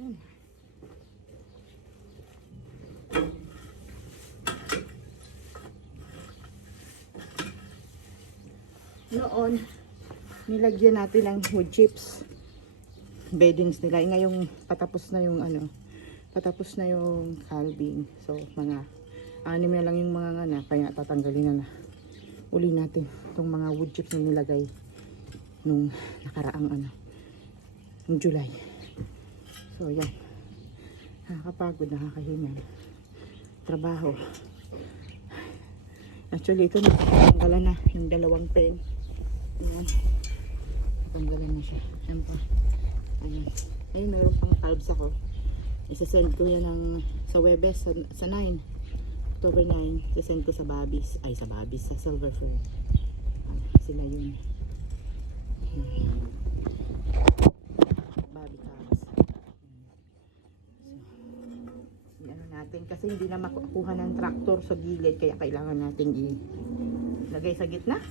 Yan. Noon, nilagyan natin ng wood chips. Beddings nila. Ngayong patapos na yung patapos na yung calving. So, mga 6 na lang yung mga ngana. Kaya tatanggalin na uli natin itong mga wood chips na nilagay nung nakaraang nung July. So, yan. Nakakapagod, nakakahingal. Trabaho. Actually, ito natanggalan na yung 2 pen. Ayan. Natanggalan na siya. Ayan pa. Ayan. Ayun, meron pang bulbs ako. Isasend ko yan sa Webes sa 9. October 9. Isasend ko sa Babis. Ay, sa Babis. Sa Silver Fern. Sila yun. Bobby Cubs. So, ano natin. Kasi hindi na makukuha ng tractor sa gilid. Kaya kailangan natin ilagay sa gitna.